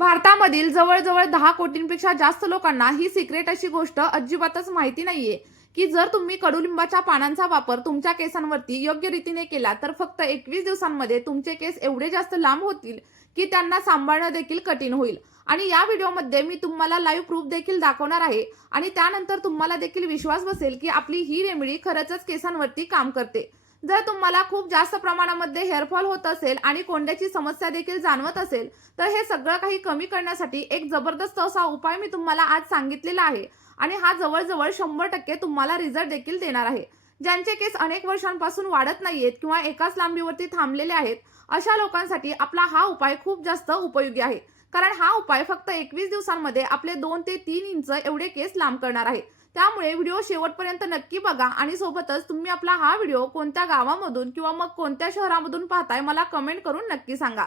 भारतामधील जवळजवळ 10 कोटींपेक्षा जास्त लोकांना ही सिक्रेट अशी गोष्ट अजिबातच माहिती नाहीये की जर तुम्ही कडुलिंबाच्या पानांचा वापर तुमच्या केसांवरती योग्य रीतीने केला तर फक्त 21 दिवसांमध्ये तुमचे केस एवढे जास्त लांब होतील की त्यांना सांभाळणं देखील कठीण होईल। आणि या व्हिडिओमध्ये मी तुम्हाला लाईव्ह प्रूफ देखील दाखवणार आहे आणि त्यानंतर तुम्हाला देखील विश्वास बसेल की आपली ही रेमेडी खरंच केसांवरती काम करते। जर तुम्हाला खूप जास्त प्रमाणामध्ये हेअरफॉल होत असेल आणि कोंड्याची समस्या देखील जाणवत असेल तर हे सगळं काही कमी करण्यासाठी एक जबरदस्त असा उपाय मी तुम्हाला आज सांगितलेला आहे आणि हा जवळजवळ 100% तुम्हाला रिझल्ट देखील देणार आहे। ज्यांचे केस अनेक वर्षांपासून वाढत नाहीयेत किंवा एकाच लांबीवरती थांबलेले आहेत अशा लोकांसाठी आपला हा उपाय खूप जास्त उपयोगी आहे, कारण हा उपाय फक्त 21 दिवसांमध्ये आपले 2 ते 3 इंच एवढे केस लांब करणार आहे। त्यामुळे व्हिडिओ शेवटपर्यंत नक्की बघा आणि सोबतच तुम्ही आपला हा व्हिडिओ कोणत्या गावामधून किंवा मग कोणत्या शहरामधून पाहताय मला कमेंट करून नक्की सांगा।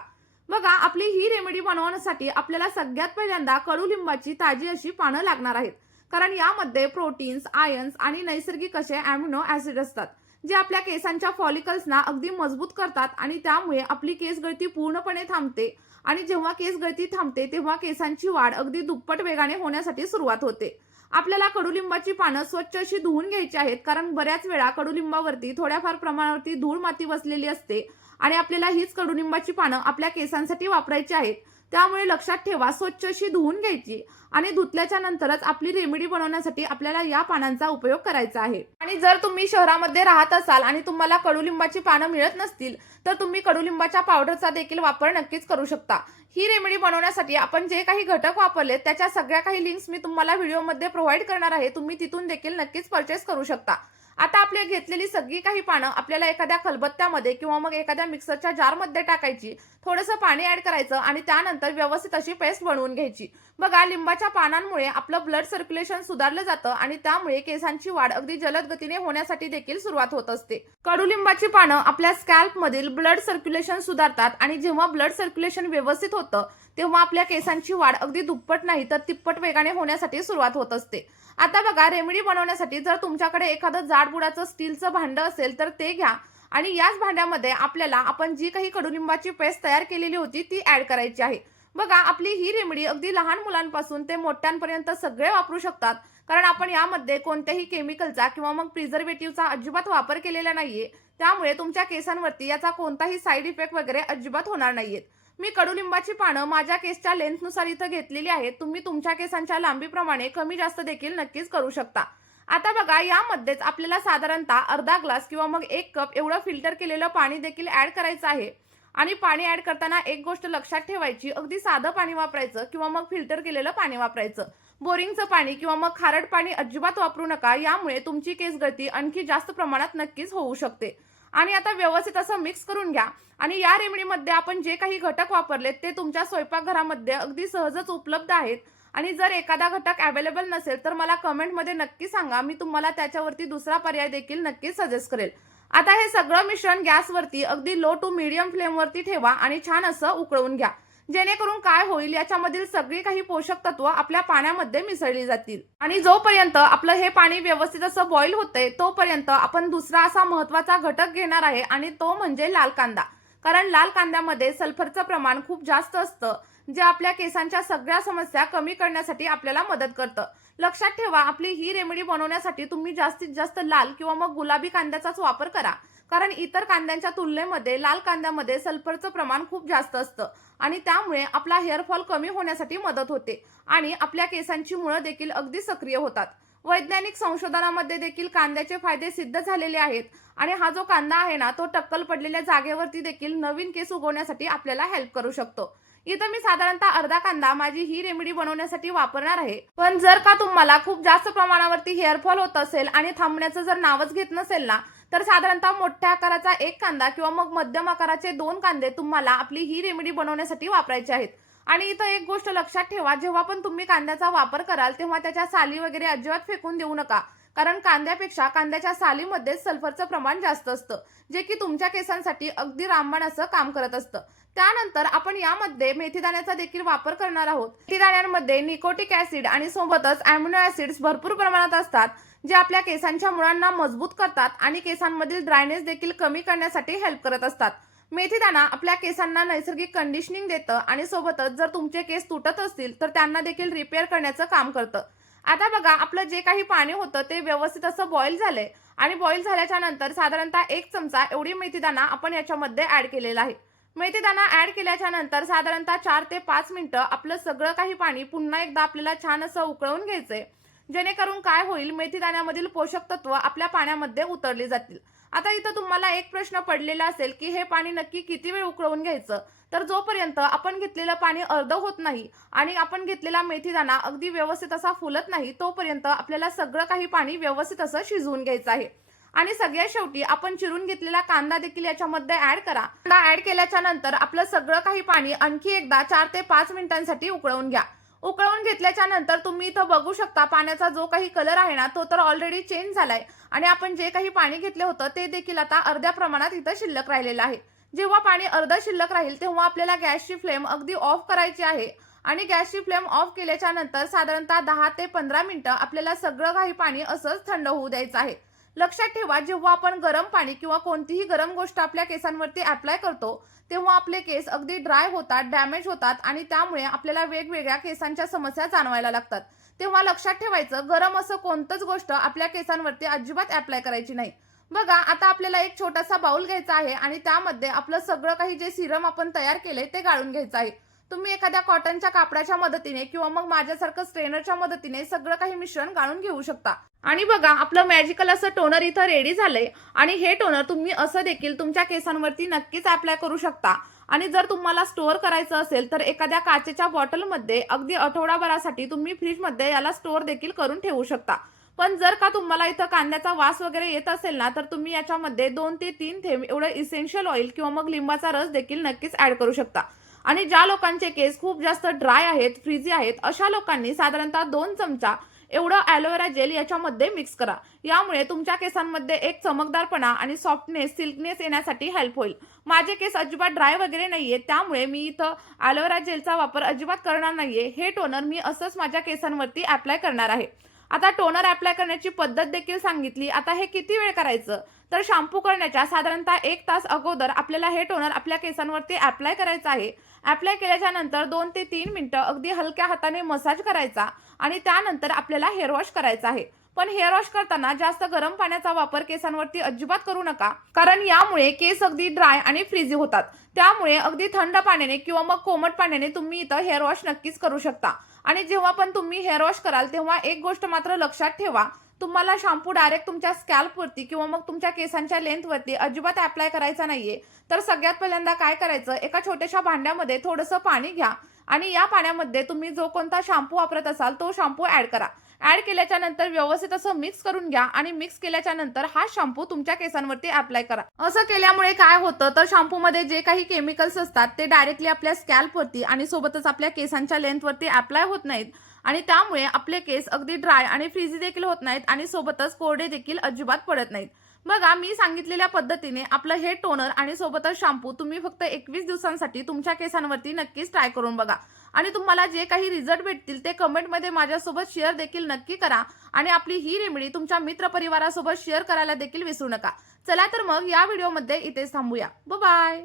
बघा, आपली ही रेमेडी बनवण्यासाठी आपल्याला सगळ्यात पहिल्यांदा कडुलिंबाची ताजी अशी पानं लागणार आहेत, कारण यामध्ये प्रोटीन्स, आयन्स आणि नैसर्गिक असे अॅमिनो ऍसिड असतात जे आपल्या केसांच्या फॉलिकल्सना अगदी मजबूत करतात आणि त्यामुळे आपली केस गळती पूर्णपणे थांबते आणि जेव्हा केस गळती थांबते तेव्हा केसांची वाढ अगदी दुप्पट वेगाने होण्यासाठी सुरुवात होते। आपल्याला कडुलिंबाची पानं स्वच्छ अशी धुवून घ्यायची आहेत, कारण बऱ्याच वेळा कडुलिंबावरती थोड्याफार प्रमाणावरती धूळ माती बसलेली असते आणि आपल्याला हीच कडुलिंबाची पानं आपल्या केसांसाठी वापरायची आहेत। त्यामुळे लक्षात ठेवा, स्वच्छ अशी धुवून घ्यायची आणि धुतल्याच्या नंतरच आपली रेमेडी बनवण्यासाठी आपल्याला या पानांचा उपयोग करायचा आहे। आणि जर तुम्ही शहरामध्ये राहत असाल आणि तुम्हाला कडुलिंबाची पानं मिळत नसतील तर तुम्ही कडुलिंबाच्या पावडरचा देखील वापर नक्कीच करू शकता। ही रेमेडी बनवण्यासाठी आपण जे काही घटक वापरले त्याच्या सगळ्या काही लिंक्स मी तुम्हाला व्हिडिओमध्ये प्रोव्हाइड करणार आहे, तुम्ही तिथून देखील नक्कीच परचेस करू शकता। आता आपली घेतलेली सगळी काही पानं आपल्याला एखाद्या खलबत्त्यामध्ये किंवा मग एखाद्या मिक्सरच्या जारमध्ये टाकायची, थोडंसं पाणी ऍड करायचं आणि त्यानंतर व्यवस्थित अशी पेस्ट बनवून घ्यायची। बघा, लिंबाच्या पानांमुळे आपलं ब्लड सर्क्युलेशन सुधारलं जातं आणि त्यामुळे केसांची वाढ अगदी जलद गतीने होण्यासाठी देखील सुरुवात होत असते। कडुलिंबाची पानं आपल्या स्कॅल्प मधील ब्लड सर्क्युलेशन सुधारतात आणि जेव्हा ब्लड सर्क्युलेशन व्यवस्थित होतं तेव्हा आपल्या केसांची वाढ अगदी दुप्पट नाही तर तिप्पट वेगाने होण्यासाठी सुरुवात होत असते। आता बघा, रेमेडी बनवण्यासाठी जर तुमच्याकडे एखादं जाडबुडाचं स्टीलचं भांडं असेल तर ते घ्या आणि याच भांड्यामध्ये आपल्याला आपण जी काही कडुलिंबाची पेस्ट तयार केलेली होती ती ऍड करायची आहे। बघा, आपली ही रेमेडी अगदी लहान मुलांपासून ते मोठ्यांपर्यंत सगळे वापरू शकतात, कारण आपण यामध्ये कोणत्याही केमिकलचा किंवा मग प्रिझर्वेटिव्हचा अजिबात वापर केलेला नाहीये। त्यामुळे तुमच्या केसांवरती याचा कोणताही साईड इफेक्ट वगैरे अजिबात होणार नाहीयेत। मी कडुलिंबाची पानं माझ्या केसच्या लेंथनुसार इथं घेतलेली आहेत, तुम्ही तुमच्या केसांच्या लांबीप्रमाणे कमी जास्त देखील नक्कीच करू शकता। आता बघा, यामध्येच आपल्याला साधारणतः अर्धा ग्लास किंवा मग 1 कप एवढं फिल्टर केलेलं पाणी देखील ऍड करायचं आहे। आणि पाणी ऍड करताना एक गोष्ट लक्षात ठेवायची, अगदी साधं पाणी वापरायचं किंवा मग फिल्टर केलेलं पाणी वापरायचं। बोरिंगचं पाणी किंवा मग खारट पाणी अजिबात वापरू नका, यामुळे तुमची केस गळती आणखी जास्त प्रमाणात नक्कीच होऊ शकते। आणि आता व्यवस्थित असं मिक्स करून घ्या आणि या रेमेडीमध्ये आपण जे काही घटक वापरले ते तुमच्या स्वयंपाकघरामध्ये अगदी सहजच उपलब्ध आहेत आणि जर एखादा घटक अवेलेबल नसेल तर मला कमेंटमध्ये नक्की सांगा, मी तुम्हाला त्याच्यावरती दुसरा पर्याय देखील नक्कीच सजेस्ट करेल। आता हे सगळं मिश्रण गॅसवरती अगदी लो टू मीडियम फ्लेमवरती ठेवा आणि छान असं उकळून घ्या, जेणेकरून काय होईल, याच्यामधील सगळी काही पोषक तत्व आपल्या पाण्यामध्ये मिसळली जातील। आणि जोपर्यंत आपलं हे पाणी व्यवस्थित असं बॉईल होतंय तोपर्यंत आपण दुसरा असा महत्त्वाचा घटक घेणार आहे आणि तो म्हणजे लाल कांदा, कारण लाल कांद्यामध्ये सल्फरचं प्रमाण खूप जास्त असतं जे आपल्या केसांच्या सगळ्या समस्या कमी करण्यासाठी आपल्याला मदत करतं। लक्षात ठेवा, आपली ही रेमेडी बनवण्यासाठी तुम्ही जास्तीत जास्त लाल किंवा मग गुलाबी कांद्याचाच वापर करा, कारण इतर कांद्यांच्या तुलनेमध्ये लाल कांद्यामध्ये सल्फरचं प्रमाण खूप जास्त असतं आणि त्यामुळे आपला हेअरफॉल कमी होण्यासाठी मदत होते आणि आपल्या केसांची मुळं देखील अगदी सक्रिय होतात। वैज्ञानिक संशोधनामध्ये देखील कांद्याचे फायदे सिद्ध झालेले आहेत आणि हा जो कांदा आहे ना, तो टक्कल पडलेल्या जागेवरती देखील नवीन केस उगवण्यासाठी आपल्याला हेल्प करू शकतो। इथं मी साधारणतः अर्धा कांदा माझी ही रेमेडी बनवण्यासाठी वापरणार आहे, पण जर का तुम्हाला खूप जास्त प्रमाणावरती हेअरफॉल होत असेल आणि थांबण्याचं जर नावच घेत नसेल ना, तर साधारणतः मोठ्या आकाराचा 1 कांदा किंवा मग मध्यम आकाराचे 2 कांदे तुम्हाला आपली ही रेमेडी बनवण्यासाठी वापरायचे आहेत। आणि इथं एक गोष्ट लक्षात ठेवा, जेव्हा पण तुम्ही कांद्याचा वापर कराल तेव्हा त्याच्या साली वगैरे अजिबात फेकून देऊ नका, कारण कांद्यापेक्षा कांद्याच्या सालीमध्ये सल्फरचं प्रमाण जास्त असतं, जे की तुमच्या केसांसाठी अगदी रामबाण असं काम करत असतं। त्यानंतर आपण यामध्ये मेथीदाण्याचा देखील वापर करणार आहोत। मेथीदाण्यांमध्ये निकोटिक ऍसिड आणि सोबतच अॅमिनो ऍसिड्स भरपूर प्रमाणात असतात, जे आपल्या केसांच्या मुळांना मजबूत करतात आणि केसांमधील ड्रायनेस देखील कमी करण्यासाठी हेल्प करत असतात। मेथीदाणा आपल्या केसांना नैसर्गिक कंडिशनिंग देतं आणि सोबतच जर तुमचे केस तुटत असतील तर त्यांना देखील रिपेअर करण्याचं काम करतं. आता बघा, आपलं जे काही पाणी होतं ते व्यवस्थित असं बॉईल झालंय आणि बॉईल झाल्याच्या नंतर साधारणतः 1 चमचा एवढी मेथीदाणा आपण याच्यामध्ये ऍड केलेला आहे. मेथीदाणा ऍड केल्याच्या नंतर साधारणतः 4 ते 5 मिनिटं आपलं सगळं काही पाणी पुन्हा एकदा आपल्याला छान असं उकळून घ्यायचंय, जेणेकरून काय होईल, मेथीदाण्यामधील पोषक तत्व आपल्या पाण्यामध्ये उतरली जातील. आता इथं तुम्हाला एक प्रश्न पडलेला असेल की हे पाणी नक्की किती वेळ उकळवून घ्यायचं. तर जोपर्यंत आपण घेतलेलं पाणी अर्ध होत नाही आणि आपण घेतलेला मेथीदाणा अगदी व्यवस्थित असा फुलत नाही, तोपर्यंत आपल्याला सगळं काही पाणी व्यवस्थित असं शिजवून घ्यायचं आहे. आणि सगळ्यात शेवटी आपण चिरून घेतलेला कांदा देखील याच्यामध्ये ऍड करा. कांदा ऍड केल्याच्या नंतर आपलं सगळं काही पाणी आणखी एकदा 4 ते 5 मिनिटांसाठी उकळवून घ्या. उकळवून घेतल्याच्या नंतर तुम्ही इथं बघू शकता, पाण्याचा जो काही कलर आहे ना तो तर ऑलरेडी चेंज झालाय आणि आपण जे काही पाणी घेतले होतं ते देखील आता अर्ध्या प्रमाणात इथं शिल्लक राहिलेलं आहे. जेव्हा पाणी अर्ध शिल्लक राहील तेव्हा आपल्याला गॅसची फ्लेम अगदी ऑफ करायची आहे आणि गॅसची फ्लेम ऑफ केल्याच्या नंतर साधारणतः 10 ते 15 मिनिटं आपल्याला सगळं काही पाणी असंच थंड होऊ द्यायचं आहे. लक्षात ठेवा, जेव्हा आपण गरम पाणी किंवा कोणतीही गरम गोष्ट आपल्या केसांवरती अप्लाय करतो तेव्हा आपले केस अगदी ड्राय होतात, डॅमेज होतात आणि त्यामुळे आपल्याला वेगवेगळ्या केसांच्या समस्या जाणवायला लागतात. तेव्हा लक्षात ठेवायचं, गरम असं कोणतंच गोष्ट आपल्या केसांवरती अजिबात अप्लाय करायची नाही. बघा, आता आपल्याला एक छोटासा बाउल घ्यायचा आहे आणि त्यामध्ये आपलं सगळं काही जे सिरम आपण तयार केलंय ते गाळून घ्यायचं आहे. तुम्ही एखाद्या कॉटनच्या कापडाच्या मदतीने किंवा मग माझ्यासारखं स्ट्रेनरच्या मदतीने सगळं काही मिश्रण गाळून घेऊ शकता. आणि बघा, आपलं मॅजिकल असं टोनर इथं रेडी झालंय आणि हे टोनर तुम्ही असं देखील तुमच्या केसांवरती नक्कीच अप्लाय करू शकता. आणि जर तुम्हाला स्टोअर करायचं असेल तर एखाद्या काचेच्या बॉटलमध्ये अगदी आठवडाभरासाठी तुम्ही फ्रीजमध्ये याला स्टोअर देखील करून ठेवू शकता. पण जर का तुम्हाला इथं कांद्याचा वास वगैरे येत असेल ना, तर तुम्ही याच्यामध्ये 2 ते 3 थेंब एवढं इसेन्शियल ऑइल किंवा मग लिंबाचा रस देखील नक्कीच ऍड करू शकता. आणि ज्या लोकांचे केस खूप जास्त ड्राय आहेत, फ्रीजी आहेत, अशा लोकांनी साधारणतः 2 चमचा एवढं ॲलोवेरा जेल याच्यामध्ये मिक्स करा. यामुळे तुमच्या केसांमध्ये एक चमकदारपणा आणि सॉफ्टनेस, सिल्कनेस येण्यासाठी हेल्प होईल. माझे केस अजिबात ड्राय वगैरे नाहीये, त्यामुळे मी इथं ॲलोवेरा जेलचा वापर अजिबात करणार नाहीये. हे टोनर मी असंच माझ्या केसांवरती अप्लाय करणार आहे. आता टोनर अप्लाय करण्याची पद्धत देखील सांगितली. आता हे किती वेळ करायचं, तर शॅम्पू करण्याच्या साधारणतः 1 तास अगोदर आपल्याला हे टोनर आपल्या केसांवरती अप्लाय करायचं आहे. अप्लाय केल्याच्या नंतर 2 ते 3 मिनिटं अगदी हलक्या हाताने मसाज करायचा आणि त्यानंतर आपल्याला हेअर वॉश करायचा आहे. पण हेअर वॉश करताना जास्त गरम पाण्याचा वापर केसांवरती अजिबात करू नका, कारण यामुळे केस अगदी ड्राय आणि फ्रीजी होतात. त्यामुळे अगदी थंड पाण्याने किंवा मग कोमट पाण्याने तुम्ही इथं हेअर वॉश नक्कीच करू शकता. आणि जेव्हा पण तुम्ही हेअर वॉश कराल तेव्हा एक गोष्ट मात्र लक्षात ठेवा, तुम्हाला शॅम्पू डायरेक्ट तुमच्या स्कॅल्पवरती किंवा मग तुमच्या केसांच्या लेंथवरती अजिबात अप्लाय करायचा नाहीये. तर सगळ्यात पहिल्यांदा काय करायचं, एका छोट्याशा भांड्यामध्ये थोडंसं पाणी घ्या आणि या पाण्यामध्ये तुम्ही जो कोणता शॅम्पू वापरत असाल तो शॅम्पू ऍड करा. ऍड केल्याच्या नंतर व्यवस्थित असं मिक्स करून घ्या आणि मिक्स केल्याच्या नंतर हा शॅम्पू तुमच्या केसांवरती अप्लाय करा. असं केल्यामुळे काय होतं, तर शॅम्पू मध्ये जे काही केमिकल्स असतात ते डायरेक्टली आपल्या स्कॅल्पवरती आणि सोबतच आपल्या केसांच्या लेंथवरती अप्लाय होत नाहीत आणि त्यामुळे आपले केस अगदी ड्राय आणि फ्रीजी देखील होत नाहीत आणि सोबतच कोरडे देखील अजिबात पडत नाहीत. बघा, मी सांगितलेल्या पद्धतीने आपलं हे टोनर आणि सोबतच शॅम्पू तुम्ही फक्त 21 दिवसांसाठी तुमच्या केसांवरती नक्कीच ट्राय करून बघा आणि तुम्हाला जे काही रिझल्ट भेटतील ते कमेंटमध्ये माझ्यासोबत शेअर देखील नक्की करा आणि आपली ही रेमेडी तुमच्या मित्रपरिवारासोबत शेअर करायला देखील विसरू नका. चला तर मग या व्हिडिओमध्ये इथेच थांबूया. बाय.